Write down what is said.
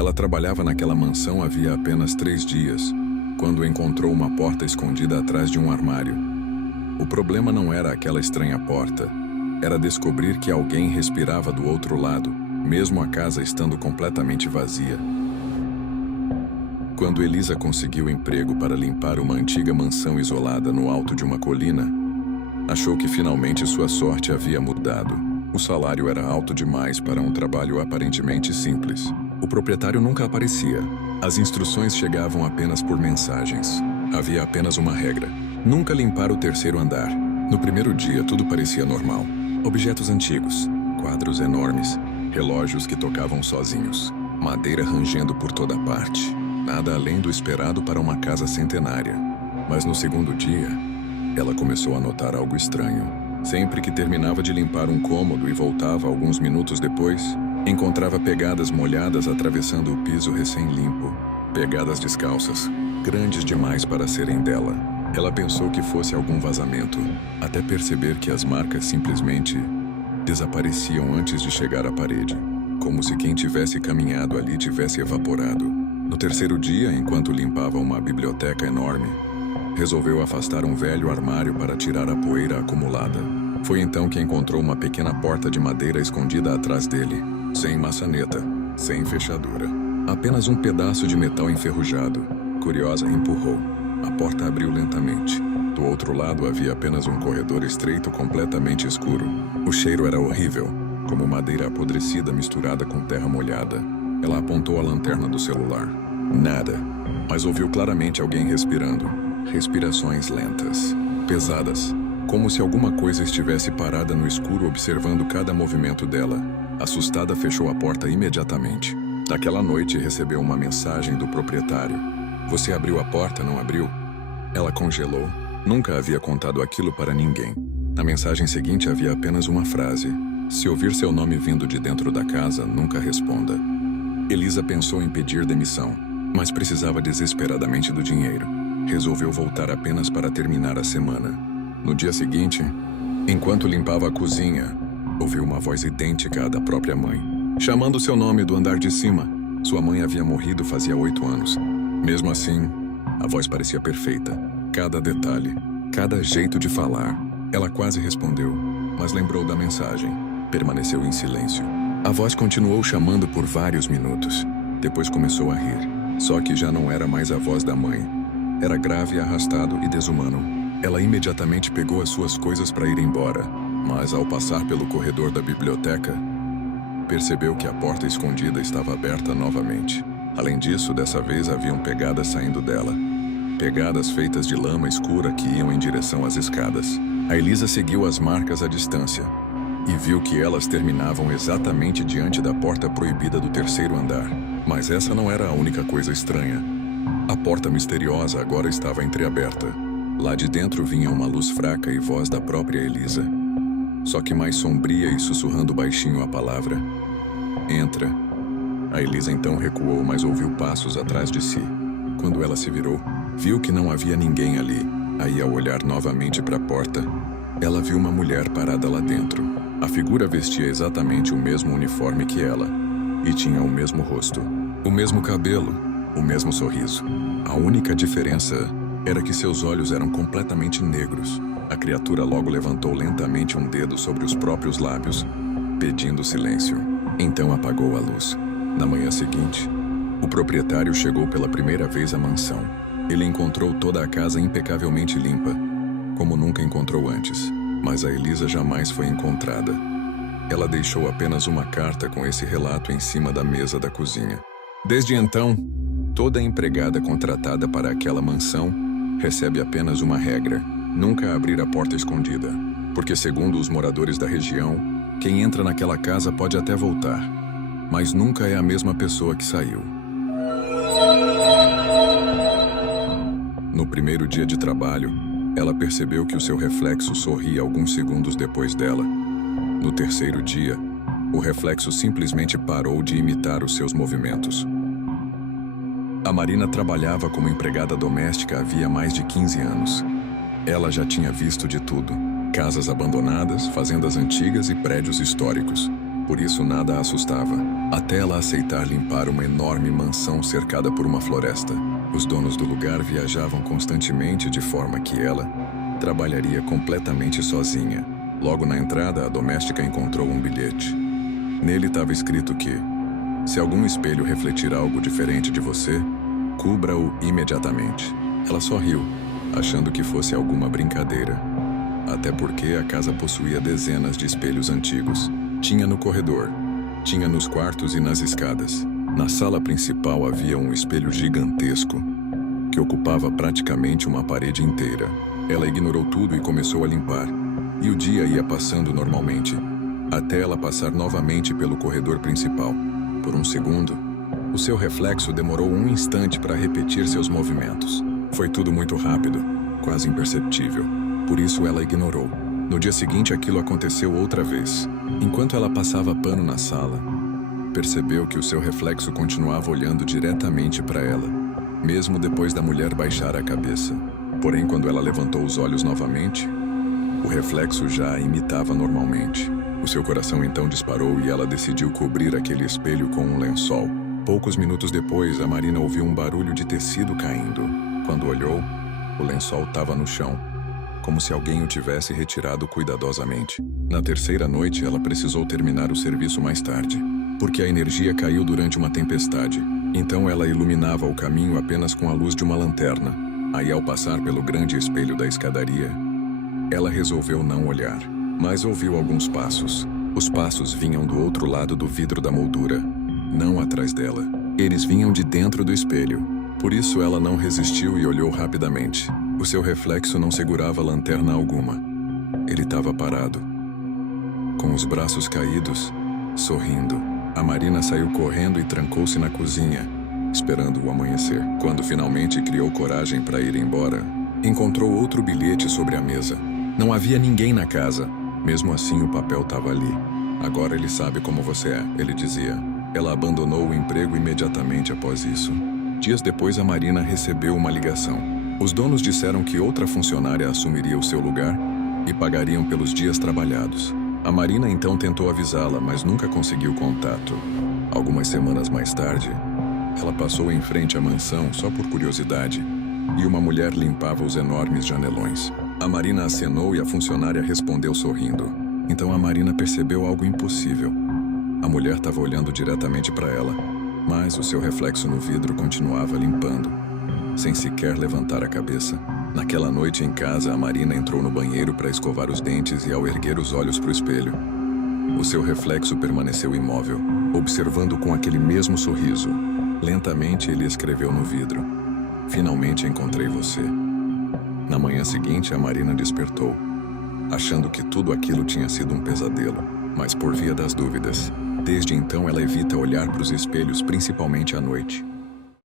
Ela trabalhava naquela mansão havia apenas 3 dias, quando encontrou uma porta escondida atrás de um armário. O problema não era aquela estranha porta, era descobrir que alguém respirava do outro lado, mesmo a casa estando completamente vazia. Quando Elisa conseguiu emprego para limpar uma antiga mansão isolada no alto de uma colina, achou que finalmente sua sorte havia mudado. O salário era alto demais para um trabalho aparentemente simples. O proprietário nunca aparecia. As instruções chegavam apenas por mensagens. Havia apenas uma regra: nunca limpar o terceiro andar. No primeiro dia, tudo parecia normal. Objetos antigos, quadros enormes, relógios que tocavam sozinhos, madeira rangendo por toda parte. Nada além do esperado para uma casa centenária. Mas no segundo dia, ela começou a notar algo estranho. Sempre que terminava de limpar um cômodo e voltava alguns minutos depois, encontrava pegadas molhadas atravessando o piso recém-limpo. Pegadas descalças, grandes demais para serem dela. Ela pensou que fosse algum vazamento, até perceber que as marcas simplesmente desapareciam antes de chegar à parede, como se quem tivesse caminhado ali tivesse evaporado. No terceiro dia, enquanto limpava uma biblioteca enorme, resolveu afastar um velho armário para tirar a poeira acumulada. Foi então que encontrou uma pequena porta de madeira escondida atrás dele, sem maçaneta, sem fechadura. Apenas um pedaço de metal enferrujado. Curiosa, empurrou. A porta abriu lentamente. Do outro lado havia apenas um corredor estreito completamente escuro. O cheiro era horrível, como madeira apodrecida misturada com terra molhada. Ela apontou a lanterna do celular. Nada, mas ouviu claramente alguém respirando. Respirações lentas, pesadas, como se alguma coisa estivesse parada no escuro observando cada movimento dela. Assustada, fechou a porta imediatamente. Naquela noite, recebeu uma mensagem do proprietário. Você abriu a porta, não abriu? Ela congelou. Nunca havia contado aquilo para ninguém. Na mensagem seguinte havia apenas uma frase: se ouvir seu nome vindo de dentro da casa, nunca responda. Elisa pensou em pedir demissão, mas precisava desesperadamente do dinheiro. Resolveu voltar apenas para terminar a semana. No dia seguinte, enquanto limpava a cozinha, ouviu uma voz idêntica à da própria mãe, chamando seu nome do andar de cima. Sua mãe havia morrido fazia 8 anos. Mesmo assim, a voz parecia perfeita. Cada detalhe, cada jeito de falar. Ela quase respondeu, mas lembrou da mensagem. Permaneceu em silêncio. A voz continuou chamando por vários minutos. Depois começou a rir. Só que já não era mais a voz da mãe. Era grave, arrastado e desumano. Ela imediatamente pegou as suas coisas para ir embora, mas ao passar pelo corredor da biblioteca, percebeu que a porta escondida estava aberta novamente. Além disso, dessa vez haviam pegadas saindo dela. Pegadas feitas de lama escura que iam em direção às escadas. A Elisa seguiu as marcas à distância e viu que elas terminavam exatamente diante da porta proibida do terceiro andar. Mas essa não era a única coisa estranha. A porta misteriosa agora estava entreaberta. Lá de dentro vinha uma luz fraca e voz da própria Elisa, só que mais sombria e sussurrando baixinho a palavra: entra. A Elisa então recuou, mas ouviu passos atrás de si. Quando ela se virou, viu que não havia ninguém ali. Aí, ao olhar novamente para a porta, ela viu uma mulher parada lá dentro. A figura vestia exatamente o mesmo uniforme que ela, e tinha o mesmo rosto, o mesmo cabelo, o mesmo sorriso. A única diferença era que seus olhos eram completamente negros. A criatura logo levantou lentamente um dedo sobre os próprios lábios, pedindo silêncio. Então apagou a luz. Na manhã seguinte, o proprietário chegou pela primeira vez à mansão. Ele encontrou toda a casa impecavelmente limpa, como nunca encontrou antes. Mas a Elisa jamais foi encontrada. Ela deixou apenas uma carta com esse relato em cima da mesa da cozinha. Desde então, toda empregada contratada para aquela mansão recebe apenas uma regra: nunca abrir a porta escondida. Porque, segundo os moradores da região, quem entra naquela casa pode até voltar, mas nunca é a mesma pessoa que saiu. No primeiro dia de trabalho, ela percebeu que o seu reflexo sorria alguns segundos depois dela. No terceiro dia, o reflexo simplesmente parou de imitar os seus movimentos. A Marina trabalhava como empregada doméstica havia mais de 15 anos. Ela já tinha visto de tudo: casas abandonadas, fazendas antigas e prédios históricos. Por isso nada a assustava, até ela aceitar limpar uma enorme mansão cercada por uma floresta. Os donos do lugar viajavam constantemente de forma que ela trabalharia completamente sozinha. Logo na entrada, a doméstica encontrou um bilhete. Nele estava escrito que, se algum espelho refletir algo diferente de você, cubra-o imediatamente. Ela sorriu, achando que fosse alguma brincadeira. Até porque a casa possuía dezenas de espelhos antigos. Tinha no corredor, tinha nos quartos e nas escadas. Na sala principal havia um espelho gigantesco, que ocupava praticamente uma parede inteira. Ela ignorou tudo e começou a limpar. E o dia ia passando normalmente, até ela passar novamente pelo corredor principal. Por um segundo, o seu reflexo demorou um instante para repetir seus movimentos. Foi tudo muito rápido, quase imperceptível. Por isso ela ignorou. No dia seguinte, aquilo aconteceu outra vez. Enquanto ela passava pano na sala, percebeu que o seu reflexo continuava olhando diretamente para ela, mesmo depois da mulher baixar a cabeça. Porém, quando ela levantou os olhos novamente, o reflexo já a imitava normalmente. O seu coração então disparou e ela decidiu cobrir aquele espelho com um lençol. Poucos minutos depois, a Marina ouviu um barulho de tecido caindo. Quando olhou, o lençol estava no chão, como se alguém o tivesse retirado cuidadosamente. Na terceira noite, ela precisou terminar o serviço mais tarde, porque a energia caiu durante uma tempestade. Então ela iluminava o caminho apenas com a luz de uma lanterna. Aí, ao passar pelo grande espelho da escadaria, ela resolveu não olhar, mas ouviu alguns passos. Os passos vinham do outro lado do vidro da moldura, não atrás dela. Eles vinham de dentro do espelho. Por isso ela não resistiu e olhou rapidamente. O seu reflexo não segurava lanterna alguma. Ele estava parado, com os braços caídos, sorrindo. A Marina saiu correndo e trancou-se na cozinha, esperando o amanhecer. Quando finalmente criou coragem para ir embora, encontrou outro bilhete sobre a mesa. Não havia ninguém na casa. Mesmo assim, o papel estava ali. Agora ele sabe como você é, ele dizia. Ela abandonou o emprego imediatamente após isso. Dias depois, a Marina recebeu uma ligação. Os donos disseram que outra funcionária assumiria o seu lugar e pagariam pelos dias trabalhados. A Marina então tentou avisá-la, mas nunca conseguiu contato. Algumas semanas mais tarde, ela passou em frente à mansão só por curiosidade, e uma mulher limpava os enormes janelões. A Marina acenou e a funcionária respondeu sorrindo. Então a Marina percebeu algo impossível. A mulher estava olhando diretamente para ela, mas o seu reflexo no vidro continuava limpando, sem sequer levantar a cabeça. Naquela noite em casa, a Marina entrou no banheiro para escovar os dentes e, ao erguer os olhos para o espelho, o seu reflexo permaneceu imóvel, observando com aquele mesmo sorriso. Lentamente ele escreveu no vidro: "Finalmente encontrei você." Na manhã seguinte, a Marina despertou, achando que tudo aquilo tinha sido um pesadelo, mas por via das dúvidas, desde então ela evita olhar para os espelhos, principalmente à noite.